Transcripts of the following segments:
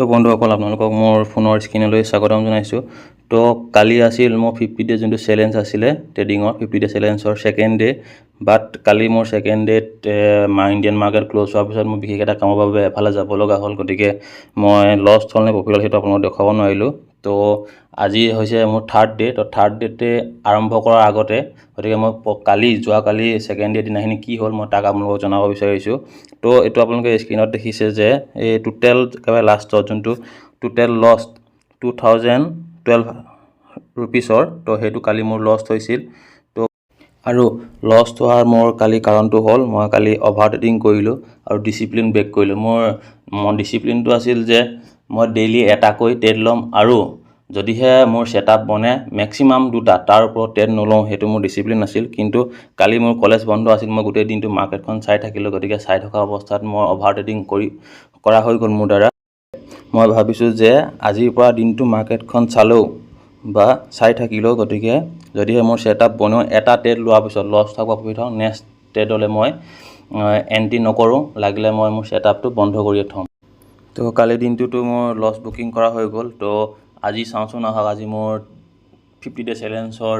তো বন্ধুসকল আপোনালোকক মোৰ ফোনৰ স্ক্ৰীনলৈ স্বাগতম জনাইছোঁ। তো কালি আছিল মোৰ 50 ডে যোনটো চেলেঞ্জ আছিলে ট্ৰেডিঙৰ 50 ডে চেলেঞ্জৰ ছেকেণ্ড ডে, বাট কালি মোৰ ছেকেণ্ড ডেত ইণ্ডিয়ান মাৰ্কেট ক্ল'জ হোৱাৰ পিছত মোৰ বিশেষ এটা কামৰ বাবে এফালে যাব লগা হ'ল, গতিকে মই লষ্ট হ'ল নে প্ৰফিট হ'ল সেইটো আপোনালোকক দেখুৱাব নোৱাৰিলোঁ। তো আজি হৈছে মোৰ থাৰ্ড ডে, তো থাৰ্ড ডেতে আৰম্ভ কৰাৰ আগতে গতিকে মই যোৱাকালি ছেকেণ্ড ডে দিনাখিনি কি হ'ল মই তাক আপোনালোকক জনাব বিচাৰিছোঁ। তো এইটো আপোনালোকে স্ক্ৰীনত দেখিছে যে এই টোটেল একেবাৰে লাষ্টত যোনটো টোটেল লষ্ট 2012 ৰুপিছৰ, তো সেইটো কালি মোৰ লষ্ট হৈছিল। তো আৰু লষ্ট হোৱাৰ মোৰ কালি কাৰণটো হ'ল মই কালি অভাৰ ট্ৰেডিং কৰিলোঁ আৰু ডিচিপ্লিন ব্ৰেক কৰিলোঁ। মোৰ ডিচিপ্লিনটো আছিল যে মই ডেইলি এটাকৈ ট্ৰেড ল'ম আৰু যদিহে মোৰ ছেটআপ বনে মেক্সিমাম দুটা, তাৰ ওপৰত ট্ৰেড নলওঁ, সেইটো মোৰ ডিচিপ্লিন আছিল। কিন্তু কালি মোৰ কলেজ বন্ধ আছিল, মই গোটেই দিনটো মাৰ্কেটখন চাই থাকিলোঁ, গতিকে চাই থকা অৱস্থাত মই অভাৰ ট্ৰেডিং কৰা হৈ গ'ল মোৰ দ্বাৰা। মই ভাবিছোঁ যে আজিৰ পৰা দিনটো মাৰ্কেটখন চালেও বা চাই থাকিলেও, গতিকে যদিহে মোৰ ছেটআপ বনেও এটা ট্ৰেড লোৱাৰ পিছত লছ হওক বা প্ৰফিট হওক নেক্সট ট্ৰেডলৈ মই এণ্ট্ৰি নকৰোঁ, লাগিলে মই মোৰ ছেটআপটো বন্ধ কৰিয়ে থ'ম। তো কালি দিনটোতো মোৰ লছ বুকিং কৰা হৈ গ'ল। তো আজি চাওঁচোন আহক, আজি মোৰ 50 ডে চেলেঞ্জৰ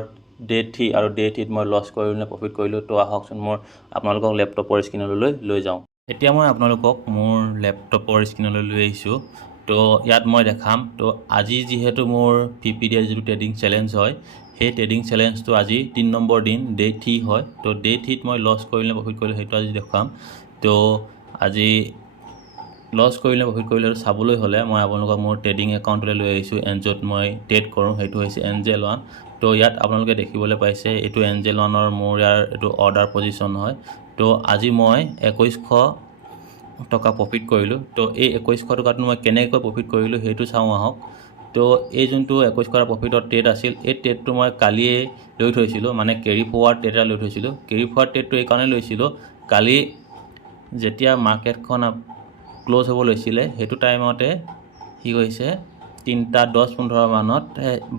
ডে 3 আৰু ডে 3ত মই লছ কৰিলোঁ নে প্ৰফিট কৰিলোঁ। তো আহকচোন মই আপোনালোকক লেপটপৰ স্ক্ৰীনলৈ লৈ যাওঁ। এতিয়া মই আপোনালোকক মোৰ লেপটপৰ স্ক্ৰীনলৈ লৈ আহিছোঁ। তো ইয়াত মই দেখাম। তো আজি যিহেতু মোৰ 50 ডে যিটো ট্ৰেডিং চেলেঞ্জ হয়, সেই ট্ৰেডিং চেলেঞ্জটো আজি 3 নম্বৰ দিন, ডে 3 হয়। তো ডে 3ত মই লছ কৰিলে প্ৰফিট কৰিলোঁ সেইটো আজি দেখুৱাম। তো আজি লছ কৰিলে প্ৰফিট কৰিলে চাবলৈ হ'লে মই আপোনালোকক মোৰ ট্ৰেডিং একাউণ্টলৈ লৈ আহিছোঁ, য'ত মই ট্ৰেড কৰোঁ, সেইটো হৈছে NGL1। তো ইয়াত আপোনালোকে দেখিবলৈ পাইছে এইটো NGL1ৰ মোৰ এইটো অৰ্ডাৰ পজিশ্যন হয়। তো আজি মই 2100 টকা প্ৰফিট কৰিলোঁ। তো এই 2100 টকাটো মই কেনেকৈ প্ৰফিট কৰিলোঁ সেইটো চাওঁ আহক। তো এই যোনটো 2100 টকা প্ৰফিটৰ ট্ৰেড আছিল, এই ট্ৰেডটো মই কালিয়ে লৈ থৈছিলোঁ, মানে কেৰি ফৰৱাৰ্ড ট্ৰেড এটা লৈ থৈছিলোঁ। কেৰি ফৰৱাৰ্ড ট্ৰেডটো এইকাৰণে লৈছিলোঁ, কালি যেতিয়া মাৰ্কেটখন ক্ল'জ হ'ব লৈছিলে সেইটো টাইমতে কি হৈছে 3:10-15 মানত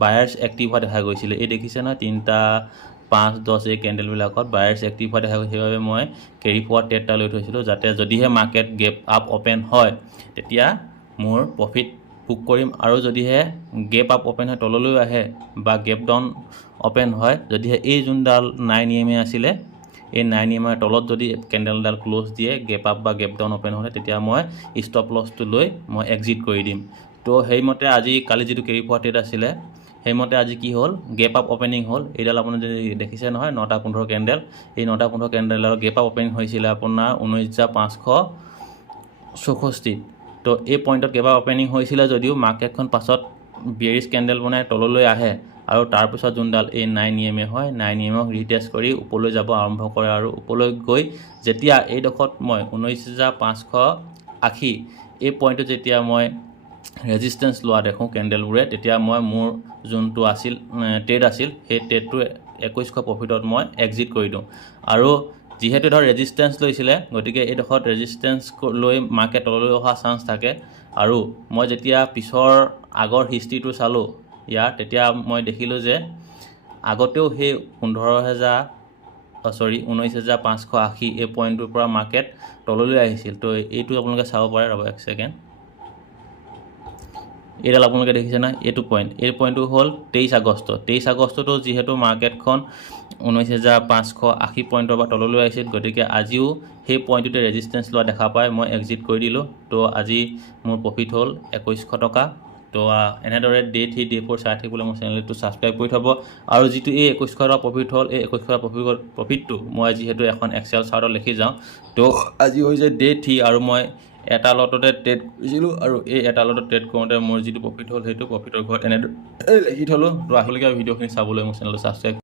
বায়াৰ্ছ এক্টিভ হোৱা দেখা গৈছিলে। এই দেখিছে নহয় 3:05-10 এই কেণ্ডেলবিলাকত বায়াৰ্ছ এক্টিভ হোৱা দেখা গৈছে। সেইবাবে মই কেৰি ফৰৱাৰ্ড ট্ৰেড এটা লৈ থৈছিলোঁ, যাতে যদিহে মাৰ্কেট গেপ আপ অ'পেন হয় তেতিয়া মোৰ প্ৰফিট বুক কৰিম, আৰু যদিহে গেপ আপ অ'পেন হয় তললৈ আহে বা গেপ ডাউন অ'পেন হয়, যদিহে এই যোনডাল 9 EMA আছিলে এই 9 EMA তলত যদি কেণ্ডেলডাল ক্ল'জ দিয়ে গেপ আপ বা গেপ ডাউন অ'পেন হ'লে, তেতিয়া মই ষ্টপ লছটো লৈ মই এক্সিট কৰি দিম। তো সেইমতে আজি কালি যিটো কেৰি ফৰৱাৰ্ড ট্ৰেড আছিলে সেইমতে আজি কি হ'ল, গেপ আপ অ'পেনিং হ'ল। এইডাল আপুনি যদি দেখিছে নহয় 9:15 কেণ্ডেল, এই 9:15 কেণ্ডেলৰ গেপ আপ অ'পেনিং হৈছিলে আপোনাৰ 19,564। তো এই পইণ্টত গেপ আপ অ'পেনিং হৈছিলে যদিও মাৰ্কেটখন পাছত বিয়েৰিছ কেণ্ডেল বনাই তললৈ আহে, আৰু তাৰপিছত যোনডাল এই 9 EMA হয় 9 EMA ৰিটেষ্ট কৰি ওপৰলৈ যাব আৰম্ভ কৰে, আৰু ওপৰলৈ গৈ যেতিয়া এইডোখৰত মই 19,580 এই পইণ্টত যেতিয়া মই ৰেজিষ্টেঞ্চ লোৱা দেখোঁ কেণ্ডেলবোৰে, তেতিয়া মই মোৰ যোনটো আছিল ট্ৰেড আছিল সেই ট্ৰেডটো 2100 প্ৰফিটত মই এক্সিট কৰি দিওঁ। আৰু যিহেতু ধৰ ৰেজিষ্টেঞ্চ লৈছিলে, গতিকে এইডোখৰত ৰেজিষ্টেঞ্চ লৈ মাৰ্কেট তললৈ অহা চান্স থাকে। আৰু মই যেতিয়া পিছৰ আগৰ হিষ্ট্ৰীটো চালোঁ ইয়াৰ, তেতিয়া মই দেখিলোঁ যে আগতেও সেই 19,580 এই পইণ্টটোৰ পৰা মাৰ্কেট তললৈ আহিছিল। তো এইটো আপোনালোকে চাব পাৰে, ৰ'ব এক ছেকেণ্ড। এইডাল আপোনালোকে দেখিছে না, এইটো পইণ্ট, এই পইণ্টটো হ'ল 23 আগষ্ট। 23 আগষ্টতো যিহেতু মাৰ্কেটখন 19,580 পইণ্টৰ পৰা তললৈ আহিছিল, গতিকে আজিও সেই পইণ্টটোতে ৰেজিষ্টেঞ্চ লোৱা দেখা পাই মই এক্সিট কৰি দিলোঁ। তো আজি মোৰ প্ৰফিট হ'ল 2100 টকা। তো এনেদৰে ডে 3 ডে 4 চাই থাকিবলৈ মোৰ চেনেলটো ছাবস্ক্ৰাইব কৰি থ'ব। আৰু যিটো এই 2100 টকা প্ৰফিট হ'ল, এই 2100 টকা প্ৰফিটটো মই যিহেতু এখন এক্সেল চাৰ্টত লিখি যাওঁ, তো আজি হৈছে ডে 3 আৰু মই এটা লটতে ট্ৰেড কৰিছিলোঁ, আৰু এই এটা লটত ট্ৰেড কৰোঁতে মোৰ যিটো প্ৰফিট হ'ল সেইটো প্ৰফিটৰ ঘৰত এনেদৰে লিখি থ'লোঁ। তো আহিলগীয়া ভিডিঅ'খিনি চাবলৈ মোৰ চেনেলটো ছাবস্ক্ৰাইব